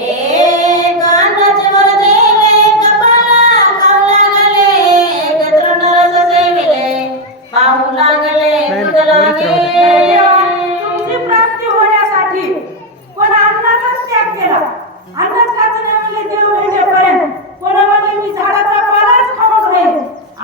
एक अन्नाचे वर देले कपाळा खाऊ लागले एक तृणरस सेविले पाहू लागले दूध लागे तुमची प्राप्ती होण्यासाठी पण अन्नाचा त्याग केला. अन्नच खायचं नाही म्हणले देव भेटेपर्यंत. कोणा म्हणले मी झाडाचा पालाच खाऊन राहील.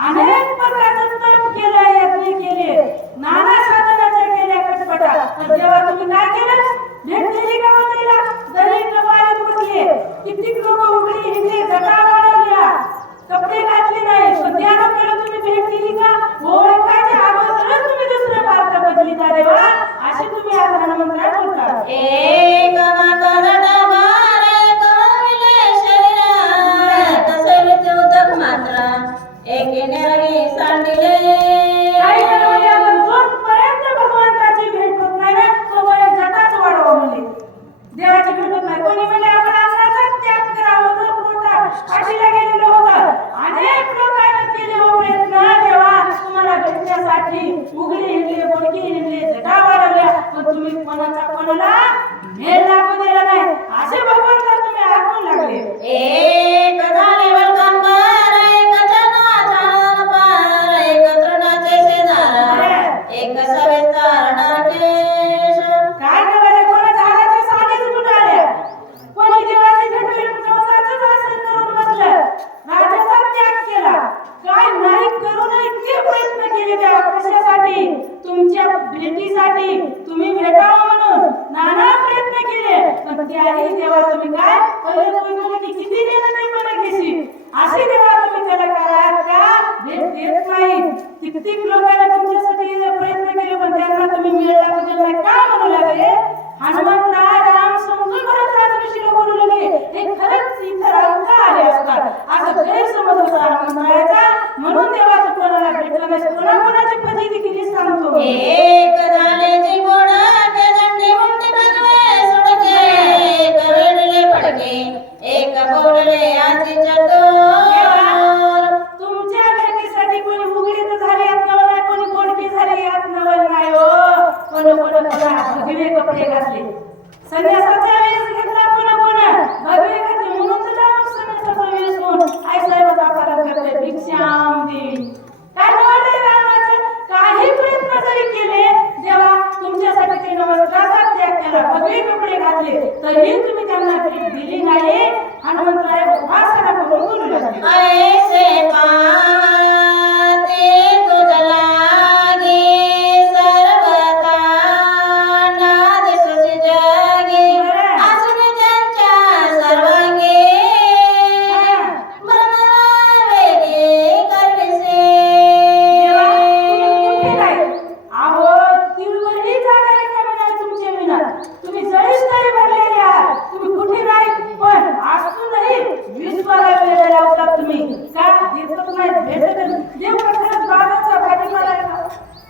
अनेक प्रकारचे तप केले, यज्ञ केले, नाना साधनाच्या केल्या कटपटा. पण देवा तुम्ही काय केलं? भेट दिली का मंदिराला? दरेक कपाळी पडले, कित्येक लोक उघडी हिंडले, जटा वाढवल्या, कपडे घातले नाही. पण त्याला केलं तुम्ही भेट दिली का? ओळखायच्या अगोदरच तुम्ही दुसऱ्या पालता बदली का देवा? अशी तुम्ही आज हनुमंतराय बोलता. एक माता जटाभार एक मिले शरीर तसे विचे उदक मात्र एके निरगी सांडिले. काही जन्मले आपण जोपर्यंत भगवंताची भेट होत नाही ना तोपर्यंत जटाच वाढवा म्हणले. देवाची भेट होत नाही. कोणी म्हणले आपण अन्नाचा त्याग करावा तर पोटा आठीला गेलेलं होतं. अनेक लोकांनी केले हो प्रयत्न. देवा तुम्हाला भेटण्यासाठी उघडी हिंडले, बोडकी हिंडले, जटा वाढवल्या, पण तुम्ही कोणाला मेल लागू दिला नाही. असे भगवंता तुम्ही हाकून लागले. एक झाले वल्कंबर एक जनाचा पार एक तृणाचे शेजार एक सविस्तर नरकेश. काय करायला? कोणा झाडाच्या साडीच गुंडाळल्या, कोणी देवाची भेट कवचाचंच आसन करून बसलं, राजाचा त्याग केला. काय नाही करू नये इतके प्रयत्न केले देवा. कशासाठी? तुमच्या भेटीसाठी, तुम्ही भेटावं म्हणून नाना प्रयत्न केले. पण त्याही देवा तुम्ही काय पहिले तुम्ही की किती देणं नाही मला घेशी. असे देवा तुम्ही त्याला करा का भेट देत नाही. कित्येक लोकांना तुमच्यासाठी प्रयत्न केले पण त्यांना तुम्ही मेळ लागू दिला नाही. का म्हणू लागले? हनुमंतराय राम समजून भरत राजऋषीला बोलू लागले हे खरंच इथं राहून का आले असतात असं गैरसमज होता हनुमंतरायाचा. म्हणून देवा तू कोणाला भेटला नाही. कोणाकोणाची फजिती केली सांगतो. एक झाले जीवन ते दंडी मुंडी भगवे सुडके एक वेडले पडके एक बोलले आजी चतुर. तुमच्या भेटीसाठी कोणी उघडी तर झाली यात नवल नाही, कोणी बोडकी झाली यात नवल नाही हो. कोण भगवे कपडे घातले, संन्यासाचा वेश घेतला, कोण भगवे घातले. म्हणून तुला मग संन्यासाचा वेश होऊन आई साहेबाचा अपराध करते भिक्षाम देवी. काय नवल रामाचं? काही प्रयत्न जरी केले देवा तुमच्यासाठी ते नमस्काराचा त्याग केला, भगवे कपडे घातले, तरी तुम्ही त्यांना भेट दिली नाही. हनुमंतराय भाषण करून बोलू लागले. ऐसे पाते तुझ लागे सर्वथा नाद सुझ जागे असून ज्यांच्या सर्वांगे मरणारा वेगे करविसे. देवा तुम्ही कुठे नाही? अहो तिरुवरी जागा रिकामी नाही तुमच्या विना. तुम्ही जळीस तरी भरलेले आहात. तुम्ही कुठे नाही पण असूनही विश्वाला वेळ लावतात तुम्ही. का देतच नाही? भेटत देव खरंच बागाचा भाजीपाला आहे का?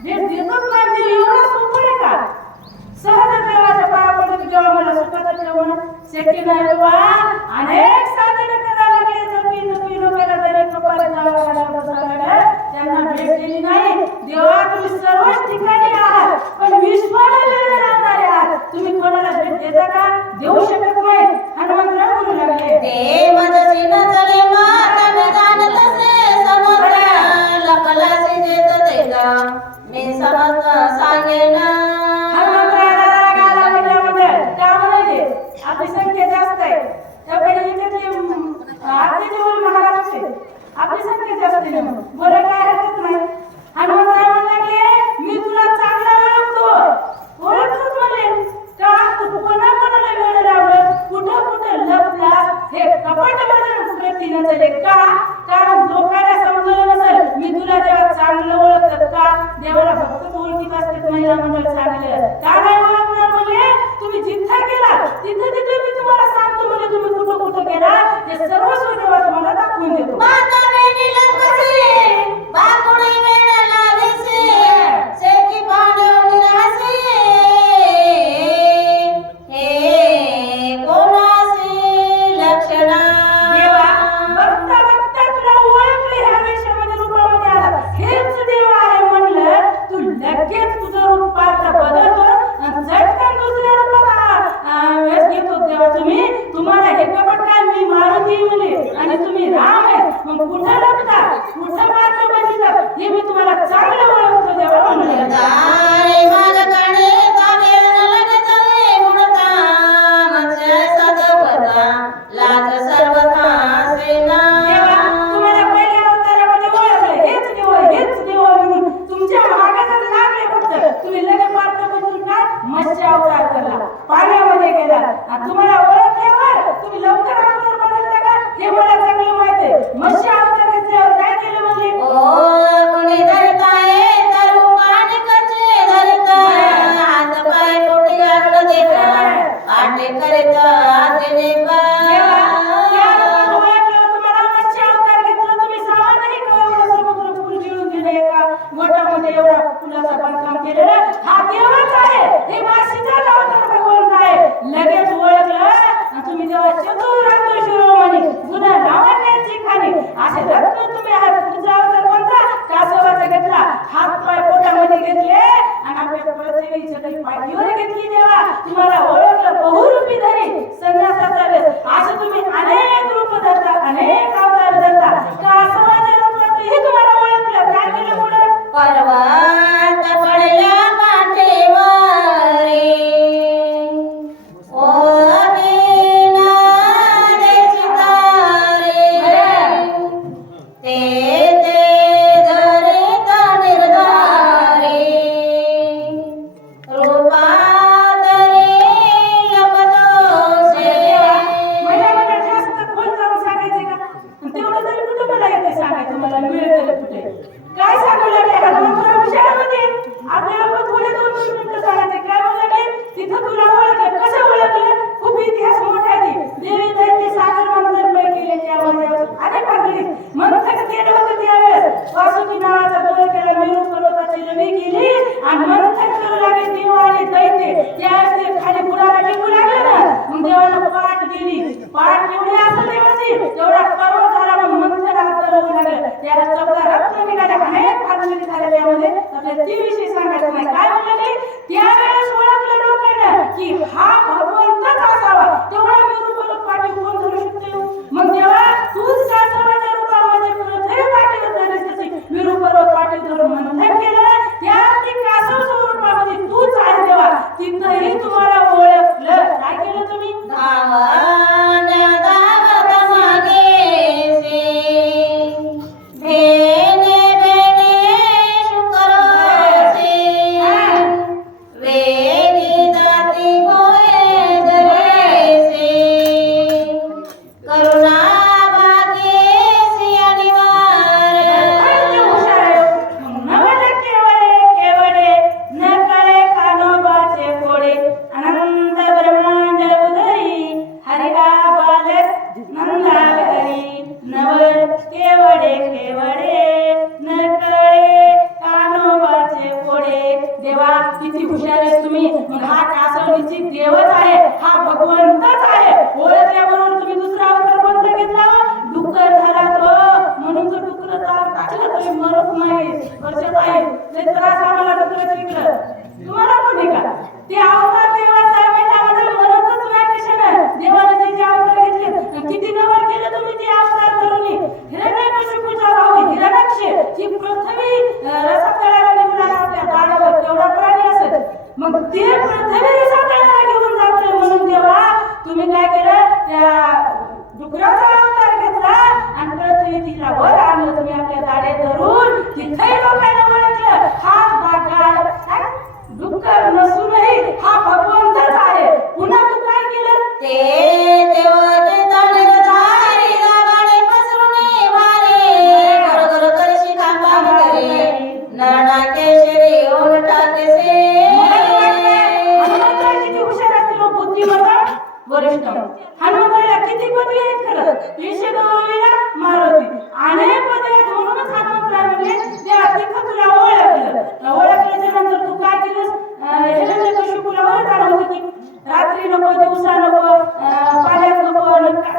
भेट देतच नाही. देव एवढा सोपं आहे का? सहज देवाच्या पाया पडलं की जेव्हा मला सुखाचं ठेवणं शक्य नाही बाबा. अनेक साधनं करायला लागले, जपी लोकांना तरी कपाळात जावं लागलं, त्यांना भेट दिली नाही. देवा तुम्ही सर्वच ठिकाणी आहात पण विश्वाला वेळ लावणारे आहात. तुम्ही कोणाला भेट देता का? देऊ शकत नाही. हनुमंतराय बोलू लागले. ते मजसी न चले माता मी जाणत असे समोर लपलासी जेत देता मी समज सांगेन. हनुमंतरायाला राग आला म्हटल्याबद्दल का म्हणाले? आपली संख्या जास्त आहे. त्यापैकी त्यातले आरतीचे बोल महाराजचे आपली संख्या जास्त आहे म्हणून बोला काय हरकत नाही. हनुमंतराय म्हणू लागले मी तुला चांगला ओळखतोच म्हणले. का तू कोणाला वेळ लावलं, कुठं लपला, हे कपट बदल कुठे तिने झाले का? कारण लोकांना समजलं नसेल मी तुला देवा चांगलं ओळखत का? देवाला भक्त ओळखीत असतात महिला मंडळ चांगलं का नाही ओळखणार म्हणले? तुम्ही जिथं गेला तिथे मी तुम्हाला सांगतो म्हणजे तुम्ही कुठं गेला हे सर्वस्व देवा तुम्हाला दाखवून देतो. माता वेणीला कसे बाकुडी वेळ लावेसे शेती पाडव निरासे हे कोणासे लक्षणा. देवा बघता तुला ओळखले ह्या वेशामध्ये रूपामध्ये आला हेच देव आहे म्हणलं तू लगेच तुझं रूप पाहता बदलतो आणि झटकन दुसऱ्या रूपात वेश घेतो. देवा तुम्हाला हे मग कुठं लपता कुठं मार्ग बदलता हे मी तुम्हाला चांगलं ओळखतो देवा म्हणून तारे मालकाने ताबे लगत रे म्हणता मत्स्य सदवता लाज सर्वथा सेना देवा तुम्हाला पहिल्या अवतारामध्ये ओळखलं हेच देव म्हणून तुमच्या मागाचा लागले फक्त तुम्ही लगेच मार्ग बदलून काय मत्स्य अवतार करला पाण्यामध्ये गेला आणि तुम्हाला ओळखल्यावर तुम्ही लवकर अवतार बदलता का हे मला चांगलं माहित आहे मत्स्य अवतार घेतल्यावर काय केलं म्हणजे ओ कोणी धरताय तर पाणी कचे धरता हात पाय टोटी गाड देता आटे करीत आते देवा देवा त्या रूपात ओळखल्यावर तुम्हाला मत्स्य अवतार घेतला तुम्ही सामान नाही का एवढं समुद्र फुल गिळून दिले का गोटामध्ये एवढा फुलाचा बांधकाम केलेला हा देवच आहे हे माशीचा अवतार भगवान आहे लगेच ओळखलं आणि तुम्ही तेव्हा चतुर राहतो शिरोमणी जुन्या लावण्याची खाणी असे रत्न तुम्ही हात पुढचा अवतार कोणता कासवाचा घेतला हात पाय पोटामध्ये घेतले आणि आपल्या पृथ्वीच्या काही पाठीवर घेतली देवा तुम्हाला ओळखलं बहुरूपी धरी संन्यासाचा वेश असं तुम्ही अनेक रूप धरता अनेक अवतार धरता कासवाच्या रूपात हे तुम्हाला ओळखलं काय केलं पुढे पर्वत पडल्या पाठीवरी ओगीना देशी तारे ते धरित निर्धारी रूपात रे लपदोषे महिन्यामध्ये जास्त खोल जाऊन सांगायचे का आणि तेवढं तरी कुठं मला येते सांगायचं मला मिळेल तरी कुठे काय सांगू लागले का दोन विषयामध्ये आपल्याला पण थोडे 2-3 मिनिटं सांगायचे काय बोलले तिथं तुला ओळखलं कसं ओळखलं खूप इतिहास मोठा आहे देवी दैत्य सागर मंथन केले त्यामध्ये अनेक आगळी मंथन केलं होतं त्यावेळेस वासुकी नावाचा बदल केला मेरू पर्वताची रवी केली आणि मंथन करू लागले देव आणि दैत्य त्यावेळेस ते खाली बुडाला टिकू लागले ना मग देवाला पाठ गेली पाठ एवढी असं देवाची तेवढा पर्वत झाला मग मंथन हात धरू लागलं त्याला 14 रत्न निघाले अनेक फागणी झाले त्यामध्ये आपल्याला ती विषय सांगायचं नाही काय म्हणले त्यावेळेस ओळखलं लोकांना की हा भगवंतच असावा तेवढा मेरू पर्वत पाठी कोण धरू शकतो मग तेव्हा तूच कासवाच्या रूपामध्ये पृथ्वी पाठीवर धरलीस तशी मेरू पर्वत पाठी धरून मंथन केलं त्या ती कासव स्वरूपामध्ये तूच आहे देवा तिथंही तुम्हाला ओळखलं काय केलं तुम्ही धावत धावत मागेसी भेने भेने शुकरोसी वेगी दाती गोये धरेसी करुणा भागेसी अनिवार्य काय हुशार आहे नवले केवळे न कळे कानोबाचे कोडे अनंत ब्रह्मांड उदरी हरिला बालक नंदाहरी नवल केवळे न कळे कानोबाचे कोडे देवा किती हुशार आहे तुम्ही मग हा कासवलीची देवच आहे हा भगवंतच आहे ओळखल्याबरोबर तुम्ही दुसरा अवतार कोणता घेतला डुक्कर झाला तो म्हणून तो डुक्कर टाकलं तरी मरत नाही वर्षात आहे ते त्रास आम्हाला डुक्कराचं विकलं तुम्हाला पण आहे का ते अवतार देवाचा आहे त्यामध्ये मरतच नाही कशानं देवाने जे अवतार घेतले किती नवल केलं तुम्ही ते अवतार धरून हिरण्यकशिपूचा भाऊ हिरण्याक्ष ही पृथ्वी रसातळाला निघून आला आपल्या दाढीवर तेवढा प्राणी असत मग ते पृथ्वी रसातळाला घेऊन जातोय म्हणून तेव्हा तुम्ही काय केलं त्या डुकराचा अवतार घेतला आणि पृथ्वी तिला वर आणलं तुम्ही आपल्या दाढे धरून तिथे लोकांना ओळखलं हा बागाड डुक्कर नसूनही हा भगवंतच आहे पुन्हा तू काय केलं ते देवते तळधारी गाडी पसरुनी भारे घर घर करशी खांबा करे नरडा केशरी ओमटा केसे हनुमंतराय किती हुशार असतील व बुद्धिमत्ता वरिष्ठ हनुमंतरायला किती पदवी आहेत खरं ईशे गौरवीला मारुती अनेक पदवी आहेत म्हणूनच हनुमंतराय म्हणजे त्या तिथं तुला ओळखल्याच्या नंतर तू काय केलंस हिरण्यकशिपूला वर आणलं होतं की रात्री नको दिवसा नको पाण्यात नको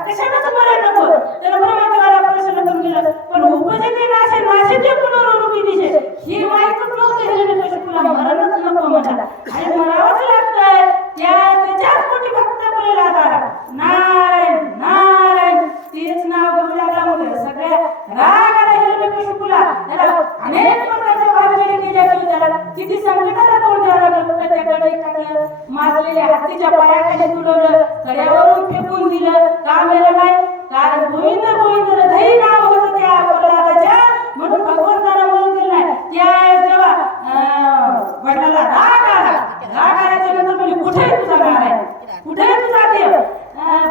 कशालाच मरण नको त्याला ब्रह्मदेवाला प्रश्न करून गेलं पण उपजते नाशे पुनरुरूपी दिशे ही माहितीच नव्हती हिरण्यकशिपूला मरणच नको म्हणाला आणि मरावंच लागतंय त्याच्याच पोटी भक्त प्रल्हाद आला नारायण नारायण तेच नाव घेऊ लागला मग सगळ्या गोविंद गोविंद हृदयी नाव होतं त्या प्रल्हादाच्या, म्हणून भगवंताला म्हणून दिलं नाही. त्या जेव्हा वडिलाला राग आल्याच्या नंतर म्हणजे कुठे तुझा मार आहे, कुठे तुझा देव?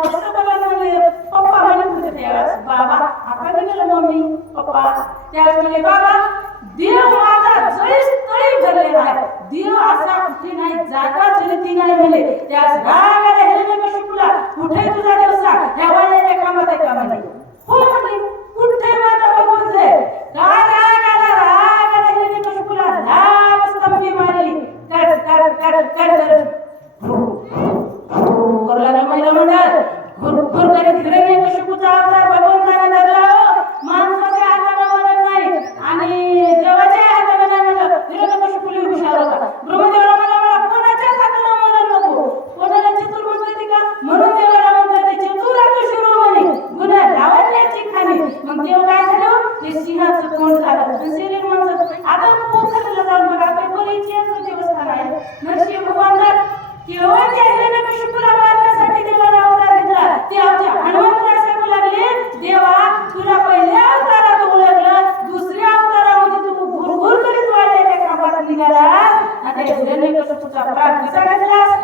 फक्त बोलायला म्हणले पप्पा म्हणत होते त्यावेळेस, बाबा आता गेलं मम्मी पप्पा. त्यावेळेस म्हणले बाबा देव माझा जळीस तळी भरलेला आहे, देव असा कुठे नाही, जागा चलती नाही म्हणले. त्यास राग आला हिरण्यकशिपूला, कुठे तुझा देव सांग, ह्या वडिलांच्या कामात आहे का म्हणले. हो म्हणले कुठे माझा भगवंत आहे. काय राग आला हिरण्यकशिपूला, लाग स्तंभी मारली, कट कट कट कट करला महिला मंडळ भरपूर करीत हिरण्यकशिपूचा अवतार भगवंताने धरला. माणसाच्या हाताने मरत नाही आणि देवाच्या हाताने नाही मरत. हिरण्यकशिपूला हुशार होता. ब्रह्मदेवाला मला कोणाच्याच हाताने मरण नको, कोणाला चतुर म्हणते का, म्हणून देवाला म्हणतात ते चतुराचं शिरोमणी गुन्हा लावण्याची खाणी. मग देव काय झालं, ते सिंहाचं तोंड झालं शरीर माणसाचं. आता पोखरला जाऊन बघा पेपरीची देवस्थान आहे नरसिंह भगवान, केवळ त्या हिरण्यकशिपूला मारण्यासाठी देवाने अवतार घेतला. ते आमच्या हनुमंताला सांगू लागले, देवा तुला पहिल्या अवतारात ओळखलं, दुसऱ्या अवतारामध्ये तू घुरघुर करीत वाढलेल्या कामात निघाला. आता हिरण्यकशिपूचा प्राण कसा घातलास?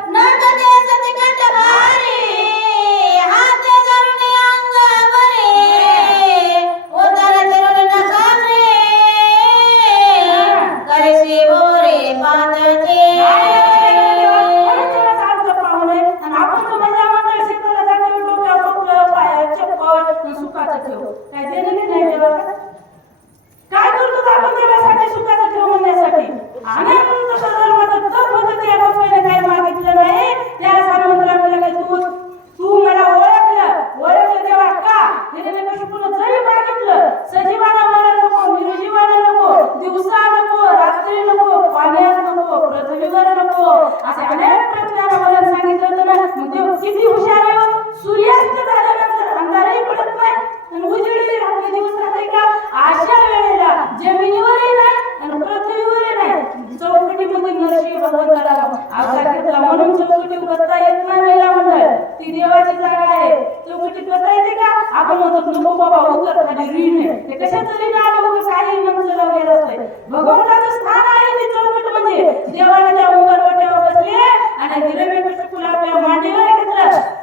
काय करतो आपण देवासाठी, सुखाचं ठेव म्हणण्यासाठी? आनंद धर्माचं तप होतं, त्या बापाने काय मागितलं नाही. त्या हनुमंताला म्हणलं तू मला ओळखलं देवा का? हिरण्यकशिपूने जरी मागितलं, सजीवाला मरण नको, निर्जीवाला नको, दिवसा नको, रात्री नको, पाण्यात नको, पृथ्वीवर नको, असे अनेक प्रकारे मरण सांगितलं होतं ना. मग देव किती हुशार आहे. सूर्यास्त झाल्यानंतर अंधारही पडत नाही आणि उजेडही रात्री दिवस राहते का? अशा वेळेला जमिनीवरही नाही आणि पृथ्वीवरही नाही, चौकटीमध्ये नरसिंह भगवंताला अवतार घेतला. म्हणून चौकटी बसता येत नाही महिला मंडळ, ती देवाची जागा आहे. चौकटीत बसता येते का? आपण म्हणतो नको बाबा उतर खाली ऋण आहे, ते कशाचं ऋण आलं बघ, काही मंत्र लावलेलं असतंय. भगवंताचं स्थान आहे ती चौकट, म्हणजे देवाने त्या उंबरवट्यावर बसले आणि हिरण्यकशिपूला आपल्या मांडीवर घेतलं.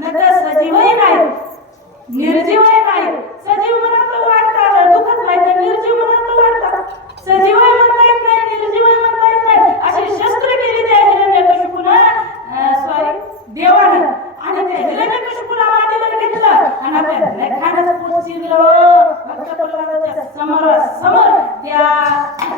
नका सजीवही नाही, निर्जीवही नाही. सजीव म्हणत वाटतात दुखत नाही, तर निर्जीव म्हणत वाटतात. सजीवही म्हणता येत नाही, निर्जीवही म्हणता येत नाही. अशी शस्त्र केली त्या हिरण्यकशिपूनं, देवानं. आणि त्या हिरण्यकशिपूला मांडीवर घेतलं आणि आपल्या लेखानं पोट चिरलं. भक्त प्रल्हादाच्या समोर त्या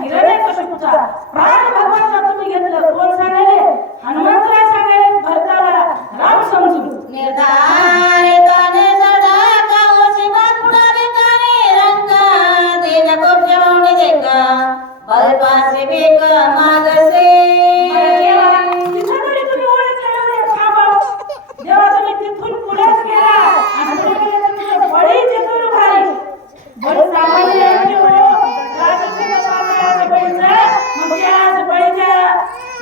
हिरण्यकशिपूचा प्राण भगवंता तुम्ही घेतलं. कोण सांगायले? हनुमंतराय सांगायले भरताला राम समजून. निर्धारे ताने सदा काऊसी बापुडारे ताने रंगा दिन खूप जेवणी देखा बलपासे बेक मागसे. जेव्हा तुम्ही तिथून पुढेच गेला आणि पुढे गेला तर तुझे बळी चतुर भाई बळी सामान्य मग त्या बळीच्या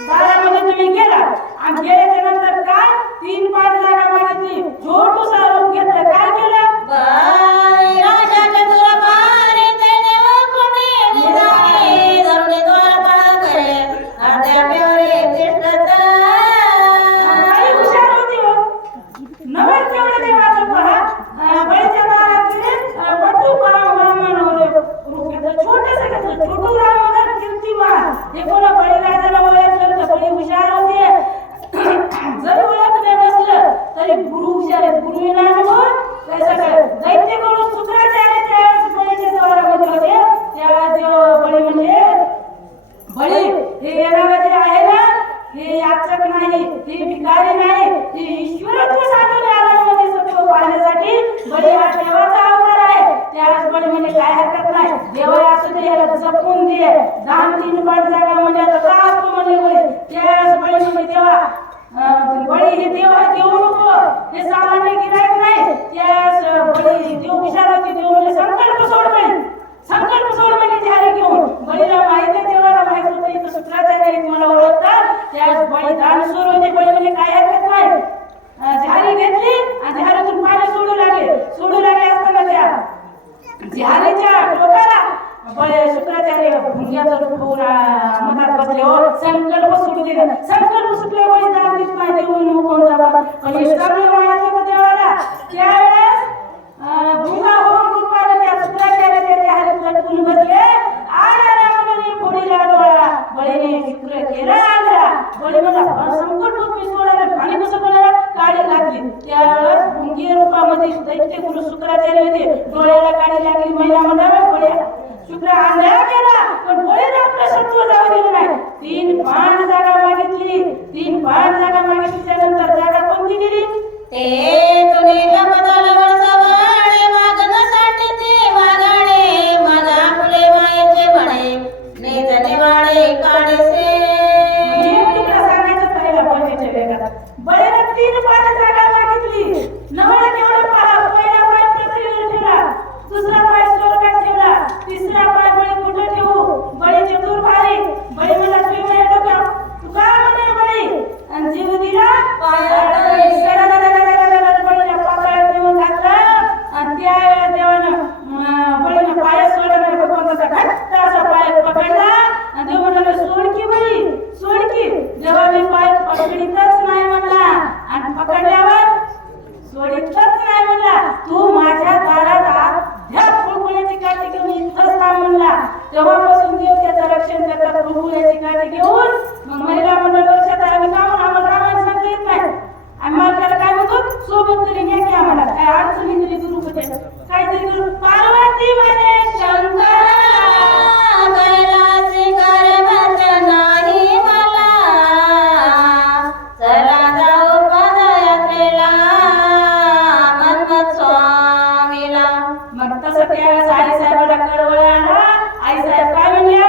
दारामध्ये तुम्ही गेला आणि गेल्याच्या नंतर काय 3-5 जागा मागितली, छोटूसा रूप घेतलं. काय केलं? बाई राजा चतुर भारी तेने वखुनी निधाने धरुणी द्वारपाळ करे अर्ध्या प्यारे तिष्ठता. काही हुशार होती हो. नवल तेवढं देवाचं पहा. बळीच्या दारात गेले, बट्टू रूप घेतलं, छोटंसं घेतलं. छोटू राम मगर कीर्तिमान. हे कोणा बळीराजाला ओळखलं तर बळी हुशार होते. जरी ओळखलं नसलं तरी गुरु हुशार आहेत. गुरु नाही म्हणून कसं काय दैत्य करून शुक्राचार्य त्यावेळेस बळीच्या द्वारामध्ये होते. त्यावेळेस बळी म्हणजे बळी हे येणारं जे आहे ना, हे याचक नाही, हे भिकारी नाही, हे ईश्वरत्व साधून आला म्हणजे सत्व पाहण्यासाठी. बळी हा देवाचा अवतार आहे. त्यावेळेस बळी म्हणजे काय हरकत नाही, देवा असू दे, याला जपून दे. 10-3-5 जागा म्हणजे आता का असतो म्हणे बळी. त्यावेळेस बळी म्हणजे देवा बळी हे देवा देऊ नको, हे सामान्य गिरायक नाही. त्यावेळेस बळी देव हुशार होती. देव म्हणजे संकल्प सोड बळी, संकल्प सोड म्हणजे झाली घेऊन. बळीला माहिती आहे, देवाला माहित होतं इथं शुक्राचार्य मला ओळखतात. त्यावेळेस बळी दान सुरू होते. बळी म्हणजे काय हरकत नाही. झारी घेतली आणि झारीतून पाणी सोडू लागले. केलं संकल्प सुटले बळी दाबलीच पाहिजे होऊन मुकून जातात पण हे सगळं माहित होतं देवाला त्यावेळेस भुंगा होऊन रूपाने त्या सुत्राच्या त्याच्या हातात लटकून बसले आल्या मुलांनी फोडीला डोळा बळीने चित्र केला आंधळा बळी म्हणला संकट रूप मी सोडायला पाणी कसं कळलं काळी लागली त्यावेळेस भुंगी रूपामध्ये दैत्य गुरु शुक्राचार्य होते डोळ्याला काळी लागली महिला म्हणाला बळ्या शुक्र आंधळा केला पण बळीने आपलं सत्व जाऊ दिलं नाही 3 पांड जागा मागितली 3 पांड जागा मागितल्याच्या नंतर जागा कोणती दिली ते तुरीला बदल वळसवाडे मागण्यासाठी ते मागाडे माझा फुले मायेचे म्हणे नेजने वाडे काढेसे तिकडे सांगायचं राहिला बळीच्या वेगात बळीने 3 पांड जागा मागितली नवरा केवढा पहिला पाय पृथ्वीवर ठेवला दुसरा पाय स्वर्गात ठेवला तिसरा पाय बळी कुठे ठेवू बळी चतुर भारी बळी मला तुम्ही म्हणे डोक्या तू काय म्हणे बळी आणि जीव दिला पायात बळीला पाताळात नेऊन घातलं आणि त्या देवानं बळीनं पाय सोडला भगवंताचा घट्ट असा पाय पकडला आणि देव म्हणाला सोडकी बळी सोडकी जेव्हा मी पाय पकडीतच नाही म्हणला आणि पकडल्यावर सोडीतच नाही म्हणला तू माझ्या दारात ह्या फुलफुलाची काठी घेऊन इथंच थांब म्हणला तेव्हापासून देव त्याचं रक्षण करतात फुलफुलाची काठी घेऊन मग महिला मंडळ वर्षात आम्ही का म्हणून आम्हाला रामायण सांगता येत नाही आम्ही मालकाला काय म्हणतो सोबत तरी घ्या की आम्हाला काय अडचणी तरी करू होते काहीतरी करू पार्वती म्हणे शंकरा कैलासी करमत नाही मला चला जाऊ पदयात्रेला मन्मथ स्वामीला मग तसं त्यावेळेस आई साहेबाला कळवळ आला आई साहेब काय म्हणल्या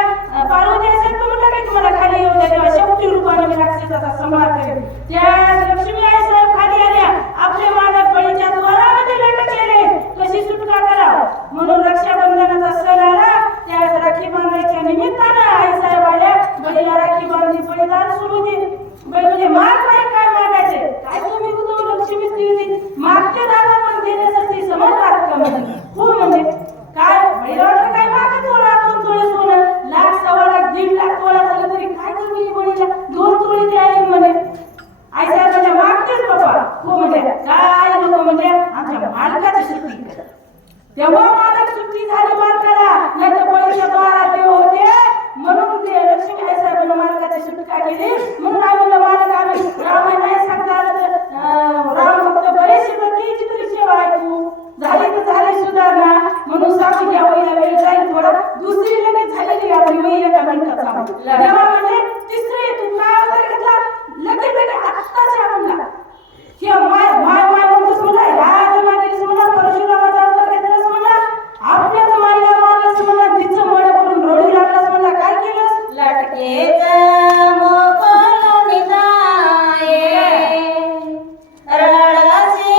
पार्वती आई साहेब म्हणलं काय तुम्हाला खाली येऊ द्या तेव्हा शेवटी रूपाने मी राक्षसाचा संहार करेन त्या लक्ष्मी आई साहेब खाली आल्या आपले मालक बळीच्या द्वारामध्ये लटकलेले कशी सुटका करावं म्हणून रक्षाबंधनाचा सण आला त्यावेळेस राखी बांधायच्या निमित्तानं आई साहेब आल्या बळीला राखी बांधली बळी दार सुरू केली बळी म्हणजे माग काय मागायचे काय तुम्ही कुठं लक्ष्मी स्त्री मागते दादा पण देण्यासाठी समजतात का म्हणजे हो म्हणजे काय बळीला वाटलं काय मागत तोळा 2 तोळे सोनं लाख 1.25 लाख 1.5 लाख तोळा झालं तरी काय तुम्ही बळीला 2 तोळे द्यायला म्हणे आई साहेबांच्या मागतेच बाबा हो म्हणजे काय लोक म्हणजे आमच्या मालकाची सुट्टी तेव्हा मालक सुट्टी झाली मालकाला नाही तर बळीच्या द्वारात देव होते म्हणून ते लक्ष्मी आई साहेबांना मालकाची सुटका केली म्हणून आम्हाला मालक आम्ही रामायण नाही सांगता आलं तर राम फक्त बरेचसे नक्कीची तरी सेवा आहे तू झाली तर झाली सुधारणा म्हणून सांगू घ्या वहिला वेळ जाईल थोडा दुसरी लगेच झालेली आपली वही एका मिनिटात सांगू तेव्हा म्हणजे तिसरी तू काय अवतार घेतला लगेच आत्ताच्या म्हणला किंवा माय माय माय म्हणतोस म्हणला ह्या जमातीस म्हणला परशुरामाचा अवतार घेतलास म्हणला आपल्याच माईला मारलंस म्हणला तिचं मळ करून रडू लागलास म्हणला काय केलंस लटकेचा मोकळून जाये रडसे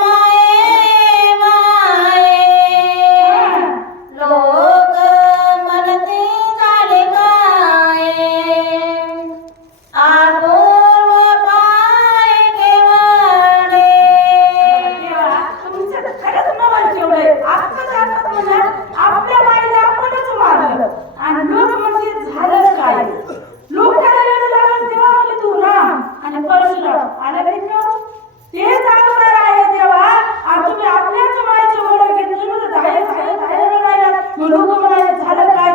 माये माये लोक म्हणते झाले काय आपूर्व पाय केवळे देवा तुमचं खरंच नवल ठेवलंय आत्ताच म्हणला आपल्या माईला आपणच मारलं आणि लोक म्हणजे झालं काय लोकांना येणं लागलं तेव्हा म्हणजे तू राम आणि परशुराम आला नाही का ते चांगलं आहे देवा आणि तुम्ही आपल्याच माईचं वडं घेतलं ना तर धाय रडायला मग लोक म्हणाले झालं काय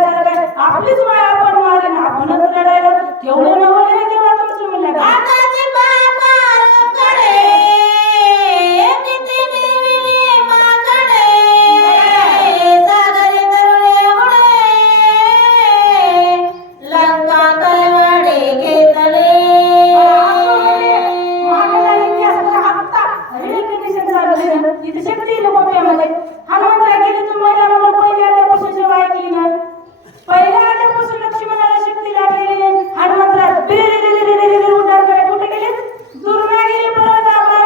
आपलीच माय आपण मारेन आपणच रडायला केवढं नवल आहे देवा तुमचं म्हणलं आताचे बाबा लोकडे किती मिळविले माकडे सागरी तरुणे उडे लंका कैवाडे घेतले मागायला इतिहासाचा हप्ता रेल कंडिशन चालू आहे इथे शक्ती लोकांमध्ये हनुमंतला गेले तुम्हाला मला पहिल्या आल्यापासून सेवा ऐकली ना पहिल्या आल्यापासून लक्ष्मणाला शक्ती लागलेली हनुमंतराज उड्डाण करे कुठे गेले दुर्गागिरी पर्वतावर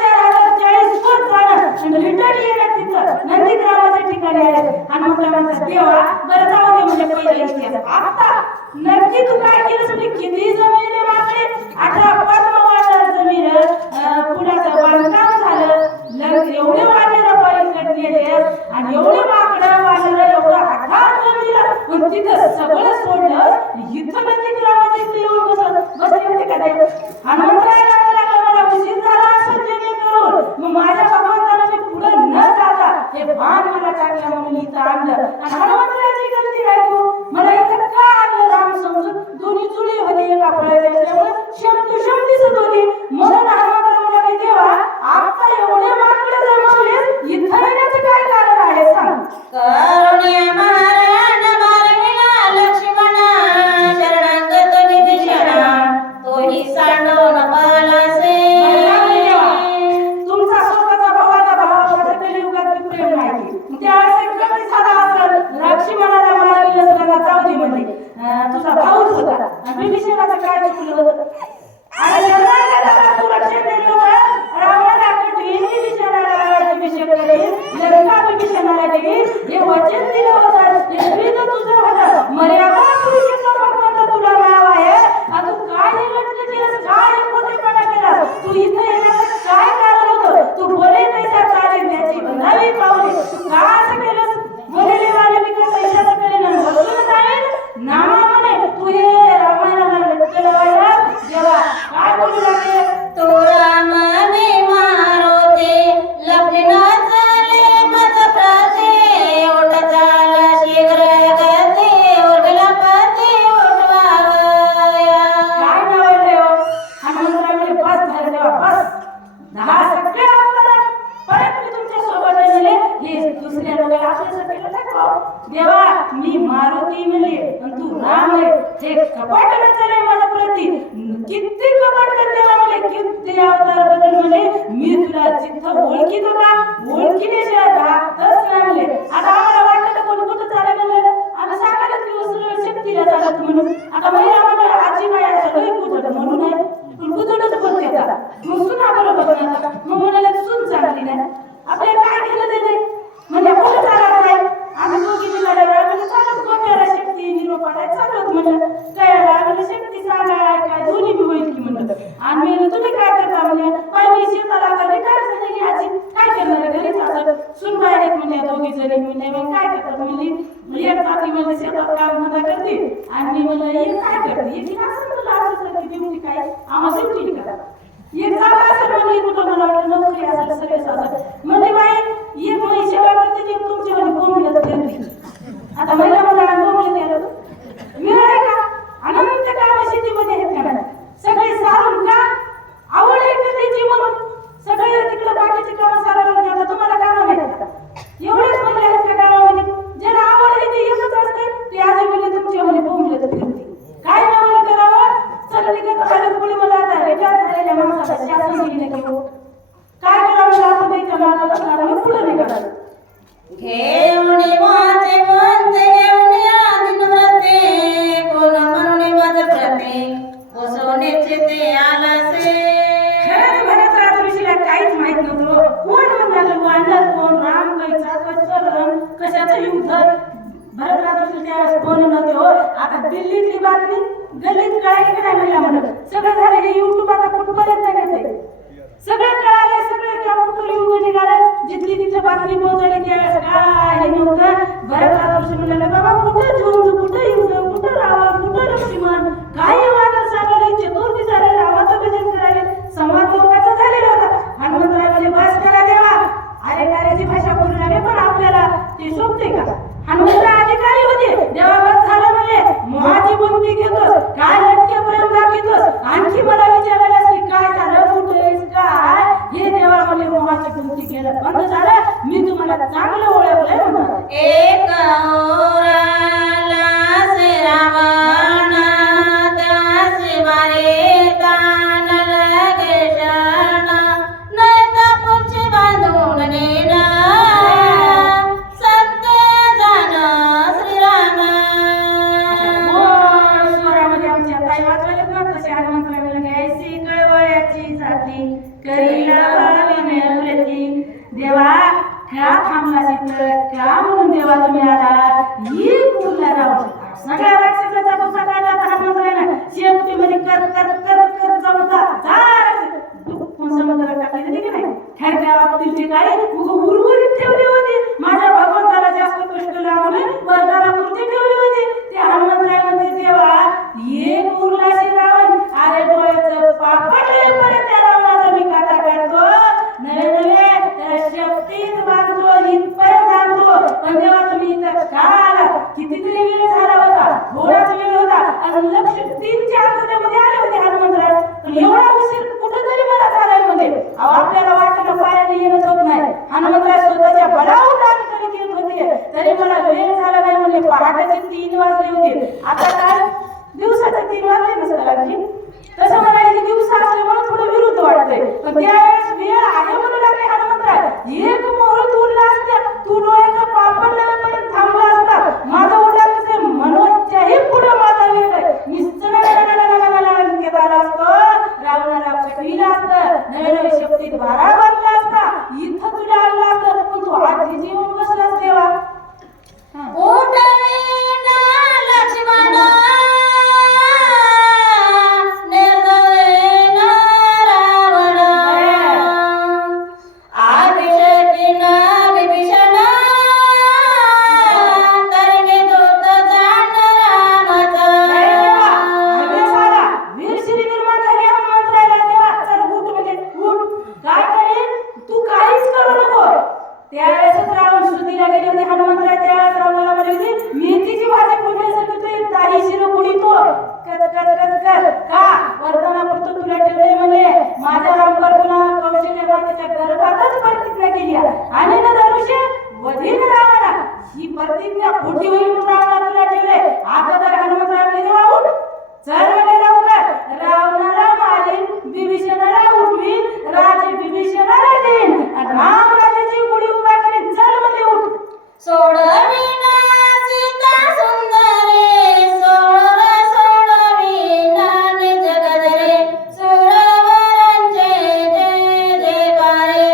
4,4040 फूट जाणं आणि रिटर्न येण्यात तिथं नंदीग्रामाच्या ठिकाणी आले हनुमंतराचा देवा बरं जाऊ दे म्हणजे पहिला इतिहास आता नक्की तू काय केलं म्हणजे किती जमीन मागले 18 पद्मवाटर जमीन पुण्याचं बांधकाम झालं एवढे वाढलेलं पाणी कटलेले आणि एवढे माकडं वाढलेलं एवढं 18 जमीन पण तिथं सगळं सोडलं इथं नंदीग्रामाच्या इथं येऊन बसले आणि हनुमंतराची गलती काय तू मला इथं का आणलं राम समजून दोन्ही जुळी होते एका फळाच्या असल्यामुळे शब्द शब्द दिसत होती म्हणून हनुमंतराला म्हणाले देवा आता एवढे माकडे जमवले इथं येण्याचं काय कारण आहे सांग करुण्या महाराण मार्गिला लक्ष्मणा शरणागत विभीषणा तोही सांडून पालासे तुमचा स्वतःचा भावाचा भावाचा कलियुगात प्रेम नाही त्यावेळेस कमी साधा असेल लक्ष्मणाला मारलेलं असलं जाऊ दे म्हणजे तुझा भाऊच होता आणि विभीषणाचं काय चुकलं होतं आणि शरणागताला तू रक्षण दिलं होतं रावणाला कठीण विभीषणाला अभिषेक करेल लंका विभीषणाला देईल हे वचन दिलं होतं हे प्रीत तुझं होतं मर्यादा पुरुषोत्तम भगवंत तुला नाव आहे आणि तू काय हे लटकं केलंस काय हे मोठेपणा केलास तू इथं येण्याचं काय कारण होतं तू बोले पैसा चालेल त्याची नवी पावले तू का असं केलंस बोलेले वाले मी कसं इशारा करेन आणि बसून जाईल नामा म्हणे तू हे रामायणाला लटकं लावायला देवा काय बोलू लागले तो रामाने मारोते लपना चाले मत प्राचे ओट चाला शीघ्र गते उर्मिला पते उठवावया काय नाव आहे रे हो? हनुमंतरावले बस झालं देवा बस 10 सगळे अवतार परत मी तुमच्या सोबत गेले हे दुसऱ्या लोकांना आपल्यासाठी दाखव देवा मी मारुती म्हणले आणि तू राम आहे हे कपट नचले माझ्या प्रती किती कपट करते म्हणले किती अवतार बदल म्हणले मी तुला जिथं ओळखीत होता ओळखील्याशिवाय राहतच नाही म्हणले आता आम्हाला वाटतं कोण कुठं चालेल म्हणले आम्ही सांगायला की उसळ शक्तीला चालत म्हणून आता महिला आम्हाला आजी माया सगळं कुठं म्हणून आहे कुठंच बोलते आता मग सुना बरोबर ना मग म्हणाले सून चांगली नाही आपल्याला काय केलं ते नाही म्हणजे कुठं चालत नाही आम्ही दोघी लढायला म्हणजे चालत गोप्याला शक्ती निरोपाला चालत म्हणलं कळायला आम्हाला शक्ती सांगाय काय दोन्ही बी होईल की म्हणलं आणि मी तुम्ही काय करता म्हणजे पहिली शेताला करते काय झाली आजी काय करणार घरीच असं सुन बाहेर म्हणजे दोघी जणी म्हणजे मग काय करतात म्हणली एक जाती म्हणजे शेतात काम धंदा करते आणि मी म्हणलं हे काय करते हे असं म्हणलं असं की ड्युटी काय आम्हाला ड्युटी करा एक जागा असेल म्हणली कुठं मला वाटलं नोकरी असेल सगळेच असं म्हणजे बाई एक महिने सेवा करते ते तुमच्या म्हणे बोंबलं तर आता महिला मला बोंबलं द्यायला मिळाले का अनंत काम शेतीमध्ये आहेत का सगळे सारून का आवड आहे का त्याची म्हणून सगळे तिकडे बाकीचे काम सारायला आता तुम्हाला काम नाही का एवढेच महिला आहेत का गावामध्ये ज्याला आवड आहे ते एकच असते ते आजी म्हणजे तुमच्या म्हणे बोंबलं तर फिरते काय नावाला करावं चल निघत आलं पुढे मला आता रिटायर झालेल्या माणसाला शासन दिले की काय करावं आपण त्याच्या नावाला पुढे निघालं घेऊन माझे म्हणते घेऊन आदिन व्रते कोण म्हणून मत प्रते उसवण्याचे ते आलासे खरंच भरत राजऋषीला काहीच माहित नव्हतं कोण म्हणाल वानर कोण राम कैचा कचरण कशाचं युद्ध भरत राजऋषी त्यावेळेस कोण नव्हते हो आता दिल्लीतली बातमी गल्लीत कळाली काय म्हणला म्हणत सगळं झालं हे युट्यूब आता कुठपर्यंत घेते सगळं कळालं सगळं कॅम्प्युटर युग निघालं जिथली तिथे बातमी पोहोचली त्यावेळेस काय हे नव्हतं भरत राजऋषी म्हणाले बाबा कुठं झुंज कुठं युद्ध कुठं रावण कुठं लक्ष्मण काय वानर सांगाले चतुर्थी झाले रामाचं भजन करायले संवाद लोकांचा झालेला होता हनुमंतराय म्हणजे बस करा देवा अधिकाऱ्याची भाषा बोलू लागले पण आपल्याला ते शोभते का हनुमंतराय अधिकारी होते देवा बस झालं म्हणजे मोहाची बुद्धी घेतोस काय लटके प्रेम दाखवतोस आणखी मला विचारायला की काय झालं कुठेस काय हे देवा म्हणजे मोहाची बुद्धी केलं बंद झालं मी तुम्हाला चांगलं ओळखलंय म्हणतात एक ओराला से रावण त्यासे मारे तान लगे क्षण नैता पुढचे बांधून नेणं सत्य जाण श्रीराम स्वरामध्ये आमच्या ताई वाचवायला ना तसे हनुमंतराला घ्यायची कळवळ्याची जाती करीला भावने अप्रती देवा का थांबला तिथं का म्हणून देवा तुम्ही आला ही बोलला राव सगळ्या राक्षसाचा गुस्सा काढला तर हनुमंतराला शेपटी मध्ये कर कर कर कर जाऊन जा समुद्रात टाकले की नाही खरच्या बाबतीत ते काय उर्वरित ठेवली होती माझ्या भगवंताला जास्त कष्ट लागून वरदानापुरती ठेवली होती ते हनुमंतरामध्ये देवा एक उरलाशी रावण अरे डोळ्याचं पापट पर्यंत त्या रावणाचा मी काटा काढतो नवे नवे त्या शक्तीत बांधतो इथपर्यंत आणतो पण देवा तुम्ही इथं का हनुमंतराय स्वतःच्या बळावर काम करीत येत होते, तरी मला वेळ झाला नाही म्हणजे पहाटेचे 3 वाजले होते. आता काय दिवसाचे 3 वाजले नसतात आणखी. तसं मला इथे दिवस असल्यामुळे थोडं विरुद्ध वाटतंय, पण त्यावेळेस वेळ आहे म्हणून लागले हनुमंतराय. एक मुहूर्त उरला असता, तू डोळ्याचं पापड लावेपर्यंत थांबला असता. माझं ओढा कसे मनोजच्याही पुढे माझा वेळ आहे. निश्चय अंकित आला असतो, रावणाला पटविला असतं, नवे नवे शक्तीत भारा बांधला असता, इथं तुला आणला असतं, पण तू आधी जीवन बसलास देवा. उठविना लक्ष्मण निर्दयीना रावण अभिषेकीना विभीषण करणे दूत जाण रामचा. हवेस आला, वीर श्री निर्माण झाले हनुमंतरायाला. देवा चल उठ म्हणजे उठ. काय करीन तू, काहीच करू नको. त्यावेळेस रावण स्तुतीला गेले होते हनुमंतराय. त्यावेळेस रावणाला म्हणे होते, मेथीची भाजी फोडण्यासाठी तू दाही शिरो उडीतो कर का वर्तनापुरतं तुला ठेवले म्हणले. माझ्या रामकर्तुला कौशल्यवादाच्या गर्भातच प्रतिज्ञा केली आणि न धनुष्य वधीन रावणा. ही प्रतिज्ञा खोटी होईल म्हणून रावणा तुला ठेवले. आता तर हनुमंतराय म्हणले, देवा उठ चल म्हणे लवकर. रावणाला मारीन, विभीषणाला उठवीन, राजे विभीषणाला देईन, राम राज्याची गुढी उभा करीन. चल म्हणजे उठ. सोडविना सीता सुंदरी सोडविना निज गजरे सुरवरांचे जय जयकारे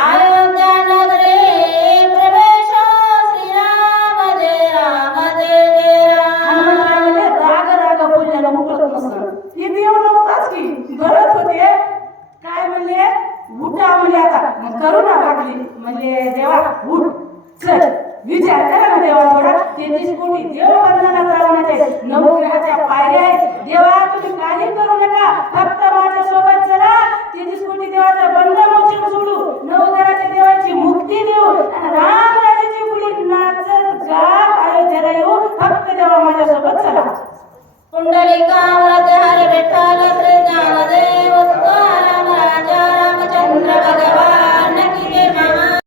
अयोध्या नगरे प्रवेश श्रीराम जय राम जय जय राम. हनुमंतरायाने राग बोलल्याला मुकलत नसतं. हे देव नव्हताच की गरज होते. काय म्हणले, उठा म्हणजे आता मग करू ना लागली. म्हणजे देवा उठ चल. विचार करा ना देवा थोडा. 33 कोटी देव वर्णनात रावणाचे 9 ग्रहाच्या पायऱ्या आहेत. देवा तुम्ही काही करू नका, फक्त माझ्या सोबत चला. 33 कोटी देवाचा बंद मोचन सोडू, 9 ग्रहाच्या देवाची मुक्ती देऊ आणि राम राज्याची गुढी नाचत गात अयोध्येला येऊ. फक्त देवा माझ्या सोबत चला. पुंडलिका